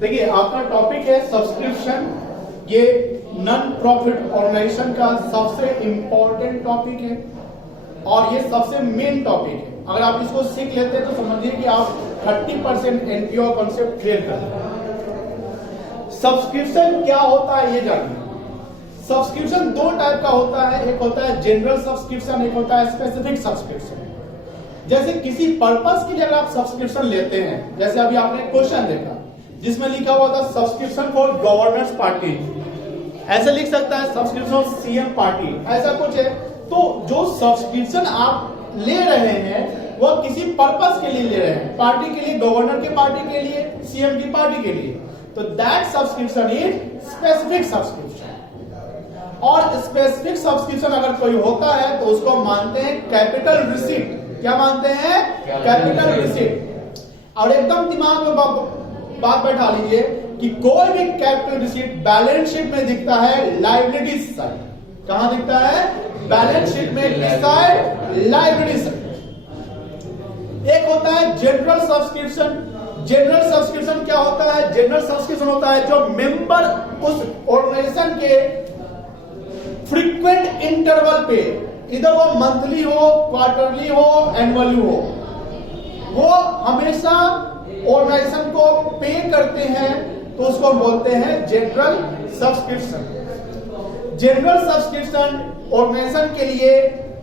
देखिए आपका टॉपिक है सब्सक्रिप्शन। ये नॉन प्रॉफिट ऑर्गेनाइजेशन का सबसे इंपॉर्टेंट टॉपिक है और ये सबसे मेन टॉपिक है। अगर आप इसको सीख लेते हैं तो समझिए कि आप 30% एनपीओ कॉन्सेप्ट क्लियर कर लेते। सब्सक्रिप्शन क्या होता है ये जानिए। सब्सक्रिप्शन दो टाइप का होता है, एक होता है जनरल सब्सक्रिप्शन, एक होता है स्पेसिफिक सब्सक्रिप्शन। जैसे किसी पर्पस के लिए अगर आप सब्सक्रिप्शन लेते हैं, जैसे अभी आपने क्वेश्चन देखा जिसमें लिखा हुआ था सब्सक्रिप्शन फॉर गवर्नर्स पार्टी, ऐसे लिख सकता है सब्सक्रिप्शन सीएम पार्टी, ऐसा कुछ है। तो जो सब्सक्रिप्शन आप ले रहे हैं वो किसी पर्पस के लिए ले रहे हैं, पार्टी के लिए, गवर्नर की पार्टी के लिए, सीएम की पार्टी के लिए, तो that subscription is specific subscription. और स्पेसिफिक सब्सक्रिप्शन अगर कोई होता है तो उसको मानते हैं कैपिटल रिसीट। क्या मानते हैं? Capital receipt. और एकदम दिमाग में बात बैठा लीजिए कि कोई भी कैपिटल रिसीट बैलेंस शीट में दिखता है लायबिलिटी साइड। कहां दिखता है? बैलेंस शीट में दिखता है लायबिलिटी साइड। एक होता है जनरल सब्सक्रिप्शन। जनरल सब्सक्रिप्शन क्या होता है? जनरल सब्सक्रिप्शन होता है जो मेंबर उस ऑर्गेनाइजेशन के फ्रीक्वेंट इंटरवल पे, इधर वो मंथली हो, क्वार्टरली हो, एनुअली हो, वो हमेशा ऑर्गेनाइजेशन को पे करते हैं, तो उसको बोलते हैं general subscription. General subscription organisation के लिए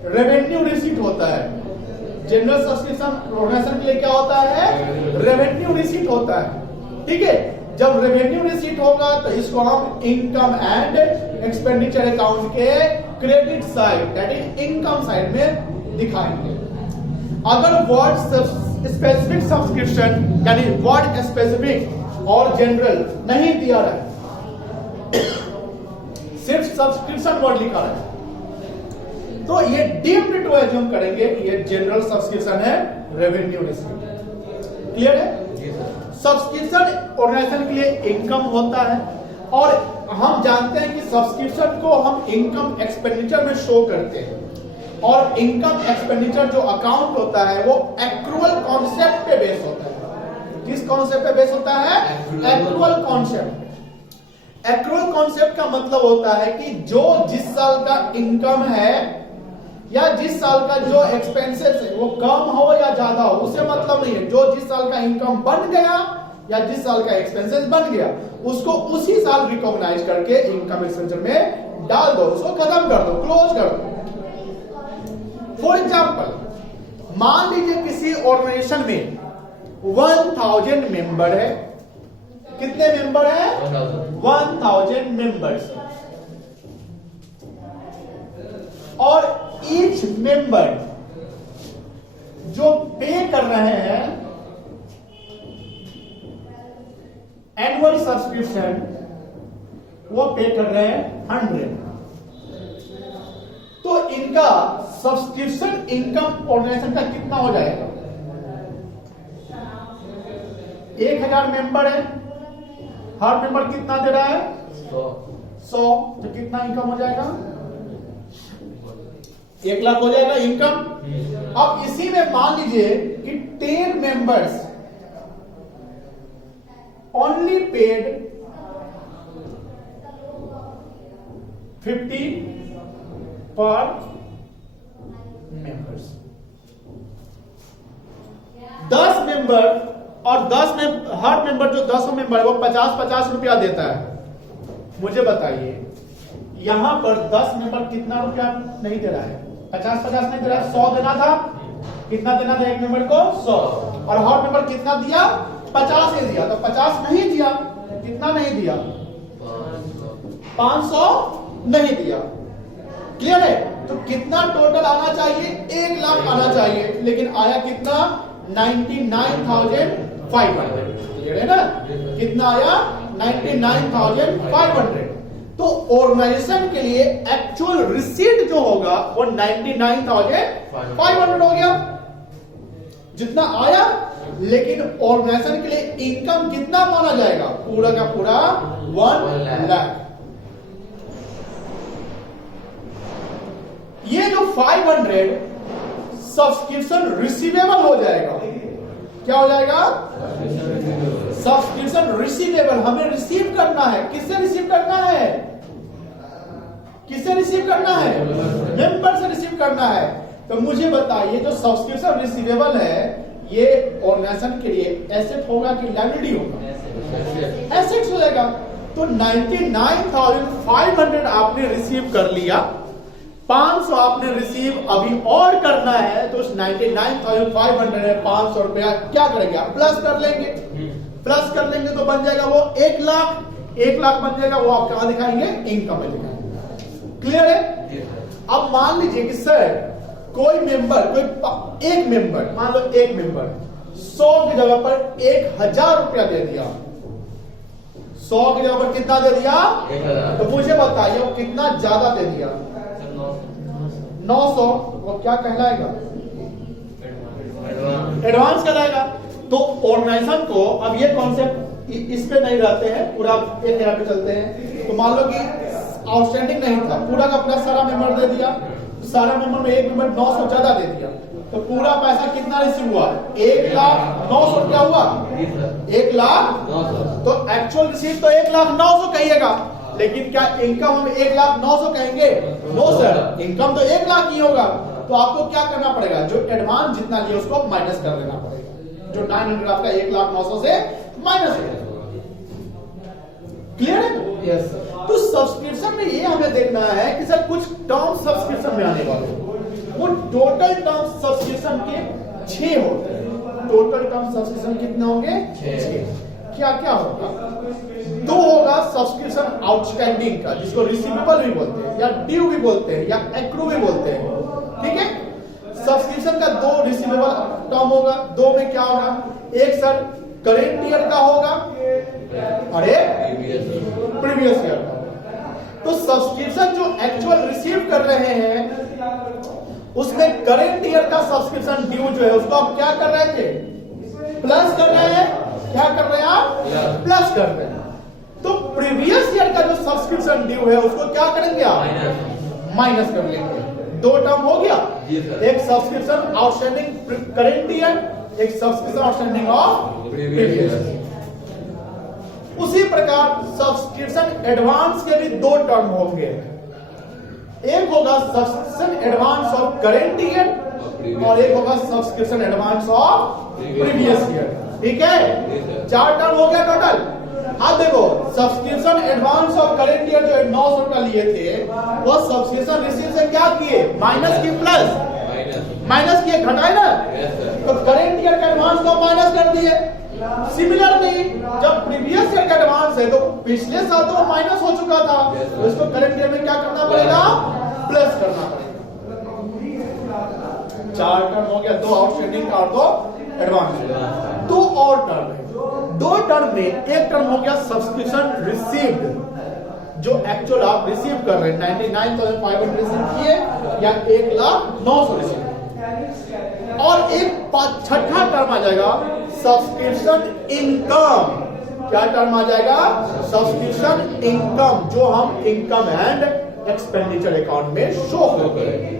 रेवेन्यू रिसीट होता है। जनरल सब्सक्रिप्शन ऑर्गेनाइजेशन के लिए क्या होता है? रेवेन्यू रिसीट होता है। ठीक है, जब रेवेन्यू रिसीट होगा तो इसको हम इनकम एंड एक्सपेंडिचर अकाउंट के credit side, that is income side में दिखाएंगे। अगर वर्ड स्पेसिफिक सब्सक्रिप्शन यानी वर्ड स्पेसिफिक और जनरल नहीं दिया रहा है, सिर्फ सब्सक्रिप्शन वर्ड लिखा है, तो ये डीम्ड टू एज्यूम करेंगे कि ये जनरल सब्सक्रिप्शन है, रेवेन्यू रिसीट। क्लियर है? सब्सक्रिप्शन ऑर्गेनाइजेशन के लिए इनकम होता है और हम जानते हैं कि सब्सक्रिप्शन को हम इनकम एक्सपेंडिचर में शो करते हैं। और इनकम एक्सपेंडिचर जो अकाउंट होता है वो एक्रूअल कॉन्सेप्ट पे बेस होता है। किस कॉन्सेप्ट पे बेस होता है? Accrual concept. एक्रूअल कॉन्सेप्ट का मतलब होता है कि जो जिस साल का इनकम है या जिस साल का जो एक्सपेंसेस है वो कम हो या ज्यादा हो, उससे मतलब नहीं है। जो जिस साल का इनकम बन गया या जिस साल का एक्सपेंसेस बन गया उसको उसी साल रिकॉग्नाइज करके इनकम एक्सपेंडिचर में डाल दो, उसको खत्म कर दो, क्लोज कर दो। फॉर एग्जाम्पल, मान लीजिए किसी ऑर्गेनाइजेशन में 1000 मेंबर है। कितने मेंबर है? 1000 मेंबर्स। और ईच मेंबर जो पे कर रहे हैं एनुअल सब्सक्रिप्शन, वो पे कर रहे हैं 100। तो इनका सब्सक्रिप्शन इनकम ऑर्गेनाइजेशन का कितना हो जाएगा? 1000 मेंबर है, हर मेंबर कितना दे रहा है? 100। तो कितना इनकम हो जाएगा? 1 लाख हो जाएगा इनकम। अब इसी में मान लीजिए कि 10 मेंबर्स ओनली पेड 50 पर मेंबर्स। 10 मेंबर और 10 में हर मेंबर जो 10 मेंबर वो 50-50 रुपया देता है। मुझे बताइए यहां पर 10 मेंबर कितना रुपया नहीं दे रहा है? 50-50 नहीं दे रहा है, 100 देना था। कितना देना था एक मेंबर को? 100। और हर मेंबर कितना दिया? 50 ही दिया। तो 50 नहीं दिया, कितना नहीं दिया? 500 नहीं दिया। क्लियर है? तो कितना टोटल आना चाहिए? 1 लाख आना चाहिए, लेकिन आया कितना? 99,500। क्लियर है ना? कितना आया? 99,500। तो ऑर्गेनाइजेशन के लिए एक्चुअल रिसीट जो होगा वो 99,500 हो गया, जितना आया। लेकिन ऑर्गेनाइजेशन के लिए इनकम कितना माना जाएगा? पूरा का पूरा 1 लाख। ये जो 500 सब्सक्रिप्शन रिसीवेबल हो जाएगा। क्या हो जाएगा? सब्सक्रिप्शन रिसीवेबल, हमें रिसीव करना है। किससे रिसीव करना है? किससे रिसीव करना है? मेंबर से रिसीव करना है। तो मुझे बताइए, जो सब्सक्रिप्शन रिसीवेबल है ये ऑर्गेनाइजेशन के लिए एसेट होगा कि लायबिलिटी होगा? एसेट्स हो जाएगा। तो 99,500 आपने रिसीव कर लिया, 500 आपने रिसीव अभी और करना है, तो उस 99,500 है 500 रुपया क्या करेंगे आप? प्लस कर लेंगे। प्लस कर लेंगे तो बन जाएगा वो 1 लाख। 1 लाख बन जाएगा, वो आप कहां दिखाएंगे? इनकम में दिखाएंगे। क्लियर है? अब मान लीजिए कि सर कोई मेंबर, कोई एक मेंबर, मान लो एक मेंबर 100 की जगह पर 1000 रुपया दे दिया। 100 की जगह पर कितना दे दिया? 1000। तो मुझे बताइए वो कितना ज्यादा दे दिया? 900। वो क्या कहलाएगा? एडवांस कहलाएगा। तो ऑर्गेनाइजेशन को अब ये कॉन्सेप्ट इस पे नहीं रहते हैं, पूरा एक यहाँ पे चलते हैं। तो मान लो कि आउटस्टैंडिंग नहीं था, पूरा का पूरा सारा मेंबर दे दिया। सारा मेंबर में एक मेंबर 900 ज्यादा दे दिया, तो पूरा पैसा कितना रिसीव हुआ? 1,09,000 क्या हुआ? 1,09,000। तो एक्चुअल रिसीव तो 1,09,000 कहिएगा, लेकिन क्या इनकम हम 1,09,000 कहेंगे? नो सर, इनकम तो 1 लाख ही होगा। तो आपको क्या करना पड़ेगा? जो एडवांस जितना लिया उसको माइनस कर देना पड़ेगा। जो 900 आपका 1,09,000 से माइनस हो जाएगा। क्लियर है? यस। तो सब्सक्रिप्शन में ये हमें देखना है कि सर कुछ टर्म सब्सक्रिप्शन में आने वाले, वो टोटल टर्म सब्सक्रिप्शन के 6 होते हैं। टोटल टर्म सब्सक्रिप्शन कितने होंगे? 6। क्या क्या होगा? 2 होगा सब्सक्रिप्शन आउटस्टैंडिंग का, जिसको रिसीवेबल भी बोलते हैं, या ड्यू भी बोलते हैं, या एक्रू भी बोलते हैं। ठीक है? सब्सक्रिप्शन का 2 रिसीवेबल टर्म होगा। 2 में क्या होगा? एक सर करेंट ईयर का होगा और एक प्रीवियस ईयर का। तो सब्सक्रिप्शन जो एक्चुअल रिसीव कर रहे हैं उसमें करेंट ईयर का सब्सक्रिप्शन ड्यू जो है उसको आप क्या कर रहे थे? प्लस कर रहे हैं। क्या कर रहे हैं आप? प्लस कर रहे हैं। तो प्रीवियस ईयर का जो सब्सक्रिप्शन ड्यू है उसको क्या करेंगे आप? माइनस कर लेंगे। 2 टर्म हो गया, एक सब्सक्रिप्शन आउटस्टैंडिंग करेंट ईयर, एक सब्सक्रिप्शन आउटस्टैंडिंग ऑफ प्रीवियस। उसी प्रकार सब्सक्रिप्शन एडवांस के भी 2 टर्म होंगे। एक होगा subscription advance of current year और एक होगा subscription advance of previous year. ठीक है? 4 टर्म हो गया टोटल। अब देखो subscription advance of current year जो 900 का लिए थे, वो सब्सक्रिप्शन रिसीव से क्या किए? माइनस की प्लस माइनस किए, घटाए ना। तो करेंट ईयर का एडवांस को माइनस कर दिए। सिमिलरली जब प्रीवियस ईयर का एडवांस है तो पिछले साल तो माइनस हो चुका था, तो इसको करंट ईयर में क्या करना पड़ेगा? प्लस करना पड़ेगा। 4 टर्म हो गया, 2 आउटस्टैंडिंग का और 2 एडवांस। 2 और टर्म है। 2 टर्म में एक टर्म हो गया सब्सक्रिप्शन रिसीव्ड, जो एक्चुअल आप रिसीव कर रहे हैं। 99,500 रिसीव किए या 1,09,000 रिसीव। और एक छठा टर्म आ जाएगा सब्सक्रिप्शन इनकम। क्या टर्म आ जाएगा? सब्सक्रिप्शन इनकम, जो हम इनकम एंड एक्सपेंडिचर अकाउंट में शो करेंगे।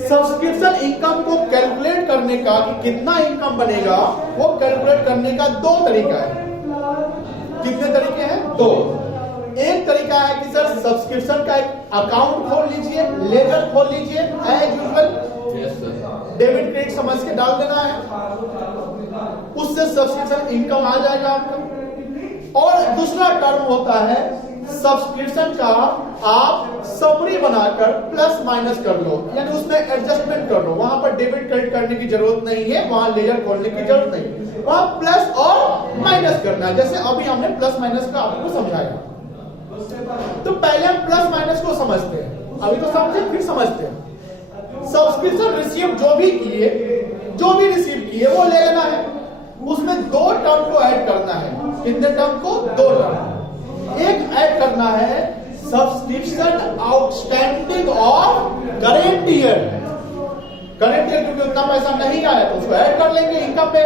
सब्सक्रिप्शन इनकम को कैलकुलेट करने का कि कितना इनकम बनेगा, वो कैलकुलेट करने का 2 तरीका है। कितने तरीके हैं? 2। एक तरीका है कि सर सब्सक्रिप्शन का एक अकाउंट खोल लीजिए, लेजर खोल लीजिए, एज यूजुअल डेबिट क्रेडिट समझ के डाल देना है, उससे सब्सक्रिप्शन इनकम आ जाएगा आपका। और दूसरा टर्म होता है सब्सक्रिप्शन का आप समरी बनाकर प्लस माइनस कर लो, यानी उसमें एडजस्टमेंट कर लो। वहां पर डेबिट क्रेडिट करने की जरूरत नहीं है, वहां लेजर खोलने की जरूरत नहीं, वहां प्लस और माइनस करना है। जैसे अभी हमने प्लस माइनस का आपको समझाया। तो पहले हम प्लस माइनस को समझते हैं, अभी तो समझे फिर समझते हैं। सब्सक्रिप्शन रिसीव जो भी रिसीव किए वो ले लेना है, उसमें 2 टर्म को ऐड करना है। कितने टर्म को? 2 टर्म। एक ऐड करना है subscription outstanding of current year. Current year क्योंकि उतना पैसा नहीं आया तो उसको ऐड कर लेंगे इनकम पे।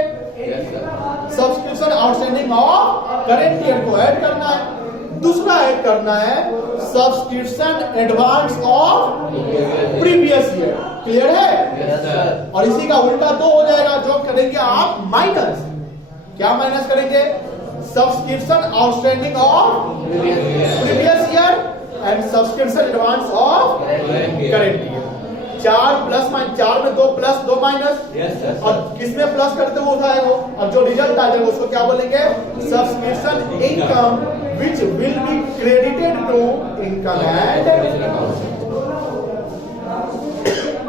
Subscription outstanding of current year को ऐड करना है। दूसरा ऐड करना है subscription advance of previous year. Clear है? Yes, sir. और इसी का उल्टा 2 हो जाएगा, जो करेंगे आप माइनस। क्या माइनस करेंगे? Subscription outstanding of previous year and subscription advance of current year. 4 plus minus, 4 में 2 प्लस 2 माइनस। Yes, sir. और किसमें प्लस करते हुए उठाए वो, अब जो रिजल्ट आ जाएगा उसको क्या बोलेंगे? Subscription income which will be credited to income and.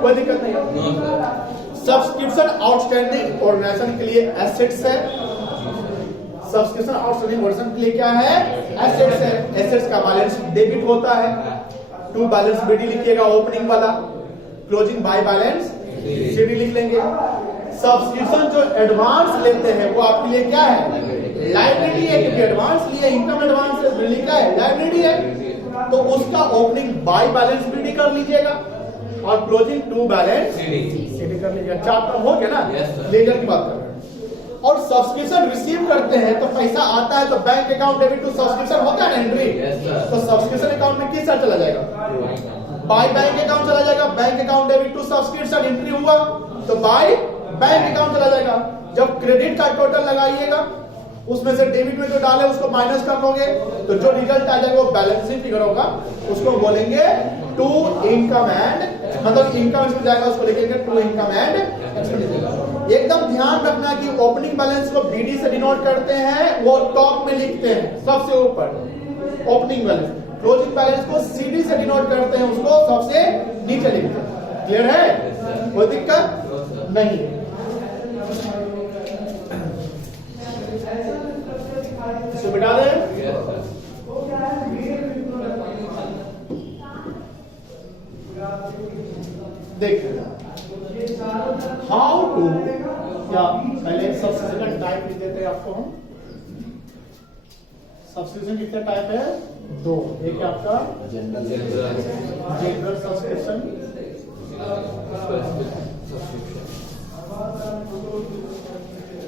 कोई दिक्कत नहीं है? No, sir. Subscription outstanding organisation के लिए एसेट्स है। सब्सक्रिप्शन आउटस्टैंडिंग ऑर्गेनाइजेशन के लिए क्या है? एसेट्स है। एसेट्स का बैलेंस डेबिट होता है। टू बैलेंस बीडी लिखिएगा ओपनिंग वाला, क्लोजिंग बाय बैलेंस सीडी लिख लेंगे। सब्सक्रिप्शन जो एडवांस लेते हैं वो आपके लिए क्या है? लायबिलिटी है, क्योंकि एडवांस लिए, इनकम एडवांस है, बिल्डिंग क्या है? लायबिलिटी है। तो उसका ओपनिंग बाय बैलेंस बीडी कर लीजिएगा और क्लोजिंग टू बैलेंस सीडी कर लीजिएगा। 4 टर्म हो गया ना? Yes, sir. लेजर की बात कर रहे हैं। और सब्सक्रिप्शन रिसीव करते हैं तो पैसा आता है तो bank account debit to subscription होता है ना एंट्री। Yes, sir. तो सब्सक्रिप्शन अकाउंट में किस तरह चला जाएगा? बाय बैंक अकाउंट चला जाएगा। Bank account debit to subscription entry हुआ तो बाय बैंक अकाउंट चला जाएगा। जब क्रेडिट का टोटल लगाइएगा उसमें से डेबिट में जो डाले उसको माइनस कर लोगे तो जो रिजल्ट आ जाएगा वो बैलेंसिंग फिगर होगा, उसको बोलेंगे टू इनकम एंड, मतलब इनकम इसमें जाएगा उसको लिखेंगे टू इनकम एंड एक्सपेंडिचर। एकदम ध्यान रखना कि ओपनिंग बैलेंस को बीडी से डिनोट करते हैं, वो टॉप में लिखते हैं सबसे ऊपर ओपनिंग बैलेंस। क्लोजिंग बैलेंस को सीडी से डिनोट करते हैं, उसको सबसे नीचे लिखते हैं। क्लियर है? कोई दिक्कत नहीं? इसको बिठा दें। Yes, sir. देखिए हाउ टू, क्या पहले सब्सक्रिप्शन टाइप लिख देते हैं आपको हम। सब्सक्रिप्शन कितने टाइप है? 2। एक है आपका जनरल सब्सक्रिप्शन,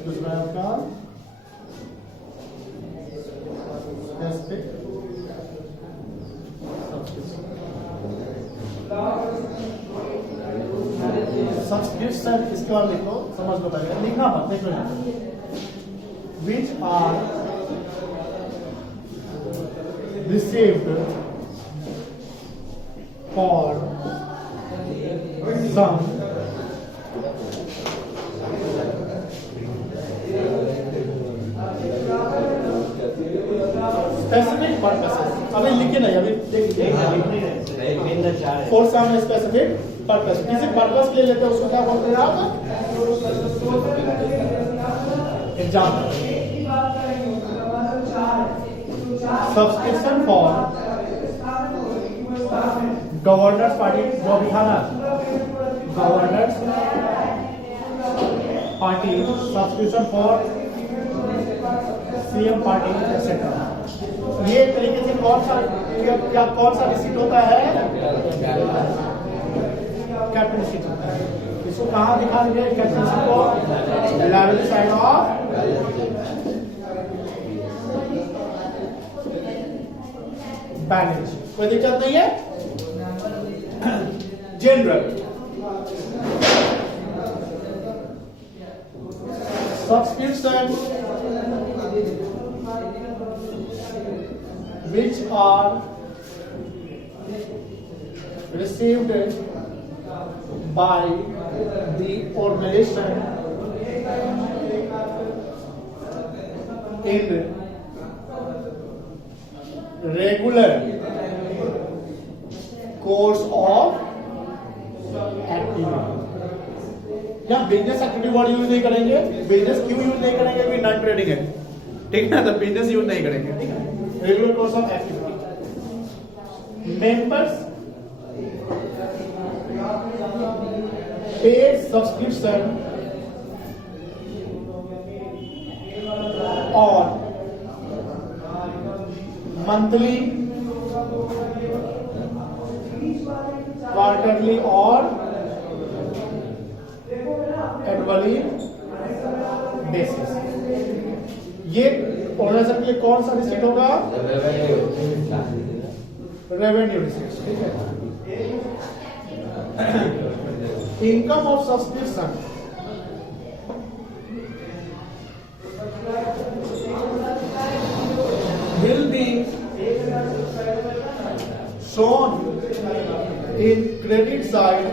दूसरा है आपका स्पेसिफिक सब्सक्रिप्शन। इसके बाद लिखो, समझ लो पहले, लिखना मत, देखो which are received for some specific purposes। अभी लिखे नहीं, अभी देखिए for some specific purpose, किसी पर्पस के लिए लेते हैं उसको क्या बोलते हैं आप? Example subscription for governors party, जो भी था ना governors party, subscription for CM party etcetera. ये तरीके से कौन सा रिसीट होता है? कैपिटल रिसीट होता है। इसको कहाँ दिखा देंगे? कैपिटल रिसीट को लायबिलिटी साइड ऑफ बैलेंस। कोई दिक्कत नहीं है? General subscription which are received by the organization in regular course of activity। या बिजनेस एक्टिविटी वर्ड यूज नहीं करेंगे। बिजनेस क्यों यूज नहीं करेंगे? क्योंकि नॉन ट्रेडिंग है, ठीक है? तो बिजनेस यूज नहीं करेंगे, ठीक है? Regular course of activity. Members paid subscription और मंथली, क्वार्टरली और एनुअली बेसिस। ये ऑर्गेनाइजेशन के लिए कौन सा रिसीट होगा? रेवेन्यू रिसीट, ठीक है? income of subscription will be shown in credit side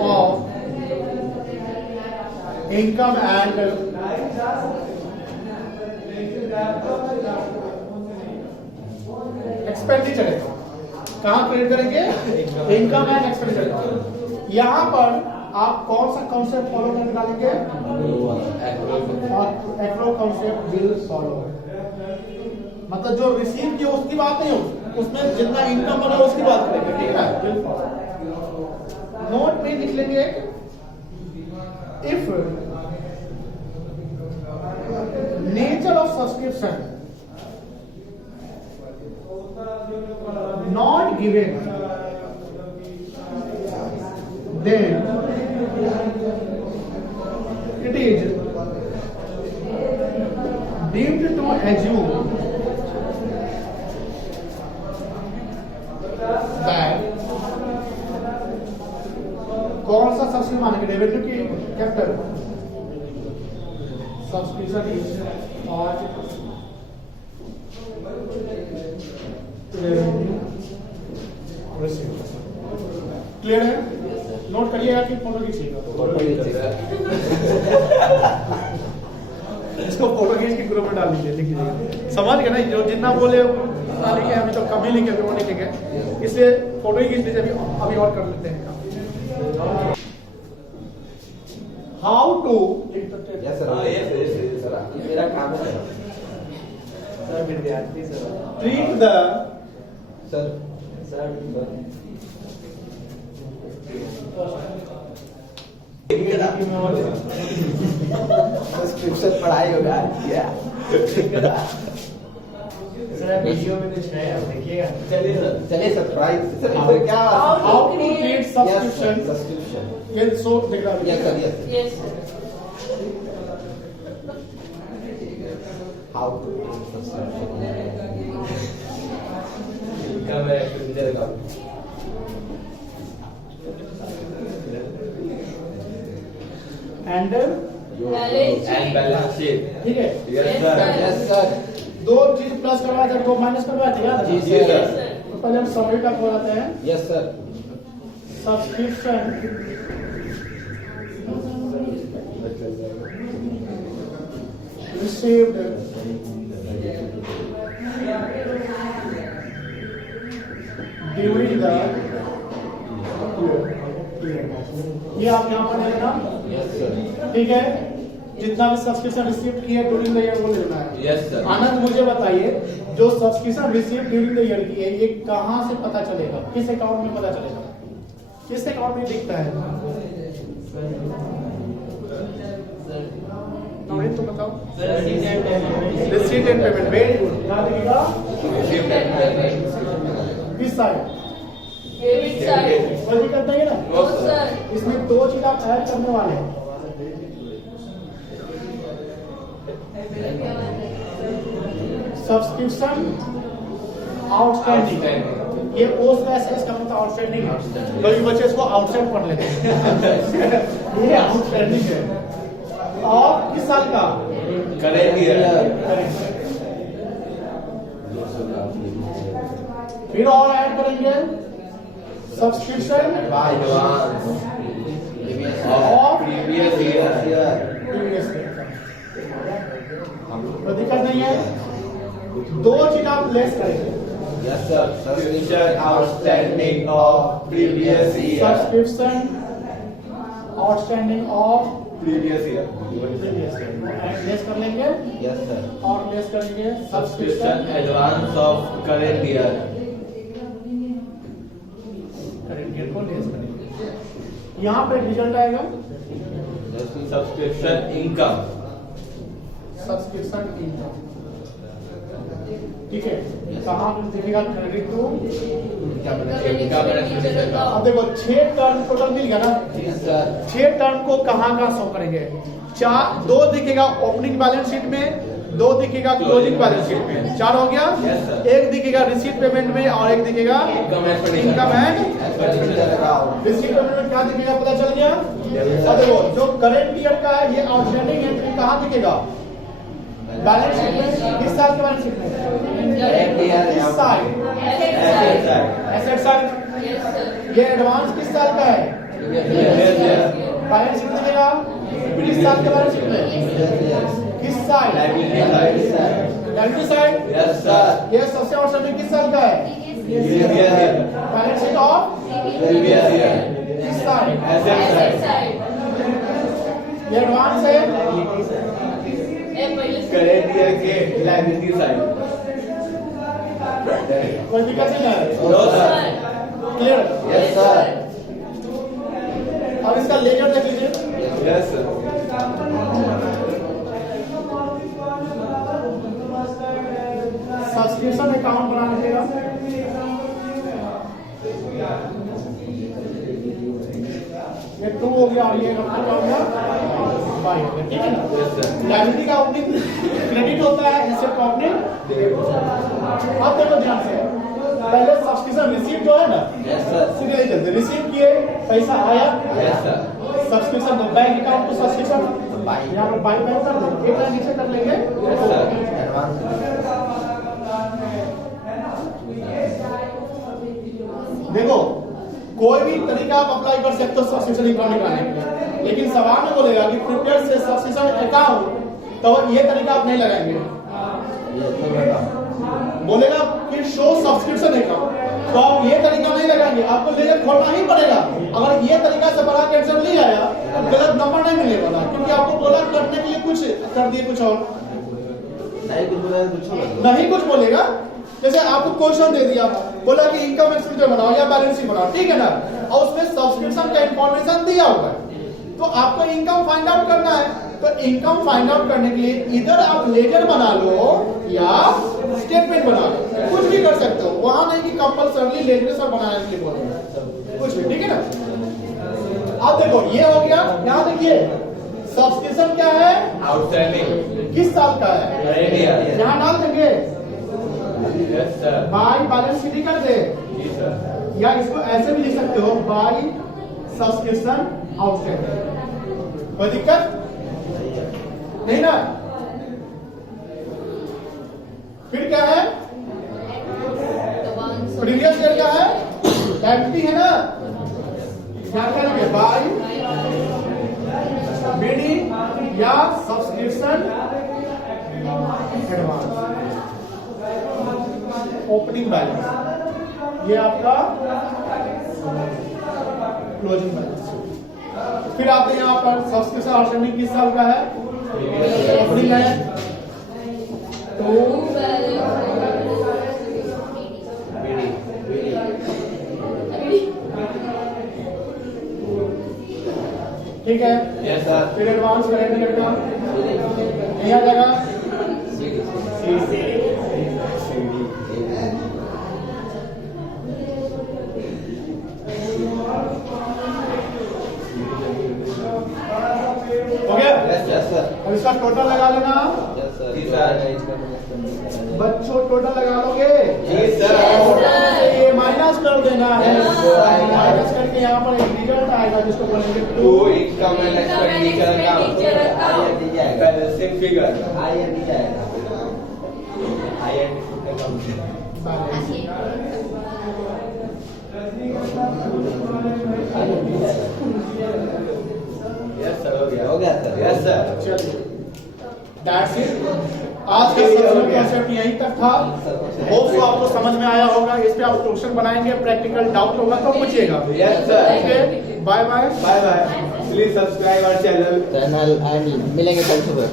of income and expenditure है। कहां क्रेडिट करेंगे? Income and expenditure. यहां पर आप कौन सा कॉन्सेप्ट फॉलो करके डालेंगे? Acro concept will follow. मतलब जो रिसीव किया उसकी बात नहीं हो, उसमें जितना इनकम बना उसकी बात करेंगे, ठीक है? Will follow. नोट में लिख लेंगे if nature of subscription not given, then it is deemed to assume that कौन सा सब्सिडी मानेंगे? रेवेन्यू की कैपिटल सब्सक्रिप्शन इज और क्लियर है? नोट करिएगा कि फोटो खींचिएगा। इसको फोटो खींच के ग्रुप में डाल दीजिए, लिख लीजिएगा। समझ गए ना? जो जितना बोले उतना लिखे, हमें तो कम ही लिखे, वो लिखेंगे, इसलिए फोटो ही खींच लीजिए। अभी और कर लेते हैं। हाउ टू मेरा काम है ट्रीट द सब्सक्रिप्शन पढ़ाई होगा वीडियो में कुछ है, आप देखिएगा। चलिए सब्सक्राइब सर क्या how to treat subscription subscription ये सो देख रहा yes sir Yes, sir. How to subscription कम है, एक्सपेंडिचर कम। And Balance and sheet. Balance sheet. ठीक है। Yes sir. यस सर दो चीज प्लस करवा कर दो माइनस करवा थे, याद है? जी Yes, सर sir. तो पहले हम समरी का खोलाते हैं। Yes sir subscription received during the ये आप यहाँ पर लेना, यस सर ठीक है? जितना भी सब्सक्रिप्शन रिसीव किया ड्यूरिंग द ईयर वो लेना है। Yes sir. आनंद मुझे बताइए, जो subscription receive during the year की है, ये कहाँ से पता चलेगा? किस अकाउंट में पता चलेगा? किस अकाउंट में दिखता है? नवीन तो बताओ। Receipt and payment. Very good. कहाँ दिखेगा? किस साइड? Debit side. कोई दिक्कत नहीं है ना? No, sir. इसमें दो चीज आप ऐड करने वाले हैं। सब्सक्रिप्शन आउटस्टैंडिंग, ये पोस्ट मैसेज का मतलब आउटस्टैंडिंग है। कई बच्चे इसको आउटस्टैंड पढ़ लेते हैं। ये आउटस्टैंडिंग है। और किस साल का? Current year. फिर और ऐड करेंगे subscription advance of previous year. Previous year. तो दिक्कत नहीं है, दो चीज आप लेस करेंगे। Yes sir subscription outstanding of previous year. Subscription outstanding of previous year. Previous year less कर लेंगे यस सर और लेस करेंगे subscription advance of current year. Current year को लेस करेंगे। यहाँ पे रिजल्ट आएगा सब्सक्रिप्शन इनकम। सब्सक्रिप्शन इनकम, ठीक है? कहाँ पे दिखेगा? Credit to. अब देखो 6 टर्म टोटल मिल गया ना? यस सर 6 टर्म को कहाँ कहाँ शो करेंगे? 2 दिखेगा ओपनिंग बैलेंस शीट में 2 दिखेगा क्लोजिंग बैलेंस शीट में, 4 हो गया। Yes, sir. 1 दिखेगा रिसीट पेमेंट में और 1 दिखेगा Income expenditure. Income and receipt payment में क्या दिखेगा पता चल गया। अब देखो जो करंट ईयर का है ये आउटस्टैंडिंग एंट्री कहाँ दिखेगा? बैलेंस शीट में। किस साल के बैलेंस शीट में? किस साल? Asset side. Yes, sir. ये एडवांस किस साल का है? बैलेंस शीट दिखेगा किस साल के बैलेंस शीट में? किस साल? Liability side. Yes, sir. ये सबसे आउटस्टैंडिंग किस साल का है? Previous year. Balance sheet of Previous year. किस साल? Asset Asset side. side. ये एडवांस है। ए पहले से Current year के liability side. कोई दिक्कत नहीं है। No, sir. Clear? Yes, sir. अब इसका लेजर देख लीजिए। Yes, sir. सब्सक्रिप्शन अकाउंट बना लीजिएगा। ये 2 हो गया और ये क्या हो गया? 5 हो गया, ठीक है ना? Yes, sir. लाइबिलिटी का ओपनिंग क्रेडिट होता है, एसेट का ओपनिंग। अब देखो ध्यान से, पहले सब्सक्रिप्शन रिसीव जो है ना, Yes, sir. सीधे चलते रिसीव किए, पैसा आया, Yes, sir. Subscription bank account को सब्सक्रिप्शन यहाँ पर बाई कर दो, एक लाइन नीचे कर लेंगे। Yes, sir. देखो कोई भी तरीका आप अप्लाई कर सकते हो सब्सक्रिप्शन अकाउंट निकालने के लिए, लेकिन सवाल में बोलेगा कि प्रिपेयर से सब्सक्रिप्शन अकाउंट, तो ये तरीका आप नहीं लगाएंगे। बोलेगा कि शो सब्सक्रिप्शन अकाउंट, तो आप ये तरीका नहीं लगाएंगे, आपको लेजर खोलना ही पड़ेगा। अगर ये तरीका से बड़ा कैंसर नहीं आया तो गलत नंबर नहीं मिलेगा ना, क्योंकि आपको बोला करने के लिए कुछ कर दिए कुछ और नहीं कुछ बोलेगा। जैसे आपको क्वेश्चन दे दिया, बोला कि इनकम एक्सपेंडिचर बनाओ या बैलेंस शीट बनाओ, ठीक है ना, और उसमें सब्सक्रिप्शन का इंफॉर्मेशन दिया हुआ है, तो आपको इनकम फाइंड आउट करना है। तो इनकम फाइंड आउट करने के लिए इधर आप लेजर बना लो या स्टेटमेंट बना लो, कुछ भी कर सकते हो। वहां नहीं कि कंपलसरी लेजर सब बनाने के लिए बोल, कुछ भी, ठीक है ना। अब देखो ये हो गया। यहाँ देखिए सब्सक्रिप्शन क्या है, Outstanding. किस साल का है, Current year. यहाँ डाल देंगे Yes, sir. By balance sheet कर दे, जी, sir. या इसको ऐसे भी लिख सकते हो बाई सब्सक्रिप्शन आउटस्टैंडिंग। कोई दिक्कत नहीं ना। फिर क्या है, प्रीवियस ईयर का है, लाइबिलिटी है ना, क्या करेंगे बाई बीडी या सब्सक्रिप्शन एडवांस। ओपनिंग बैलेंस ये आपका क्लोजिंग बैलेंस। फिर आते हैं यहाँ पर सब्सक्रिप्शन आउटस्टैंडिंग किस साल का है, ओपनिंग है तो ठीक है। Yes, sir. फिर एडवांस करेंगे का नहीं आ जाएगा। हो गया। Yes, sir. अब इसका टोटल लगा लेना Yes, sir. जी, sir. बच्चों, टोटल लगा लोगे। जी, sir. ये माइनस कर देना है, Yes, sir. माइनस करके यहाँ पर एक रिजल्ट आएगा जिसको बोलेंगे To income and expenditure account. Balancing figure. IND account. Yes, sir. हो गया, sir. Yes, sir. चलिए That's it. आज का सेशन कॉन्सेप्ट यहीं तक था। होप सो आपको समझ में आया होगा। इस पे आप क्वेश्चन बनाएंगे, प्रैक्टिकल डाउट होगा तो पूछिएगा। Yes, sir. Okay, bye bye. Bye bye. Please subscribe our channel. Channel and मिलेंगे कल सुबह।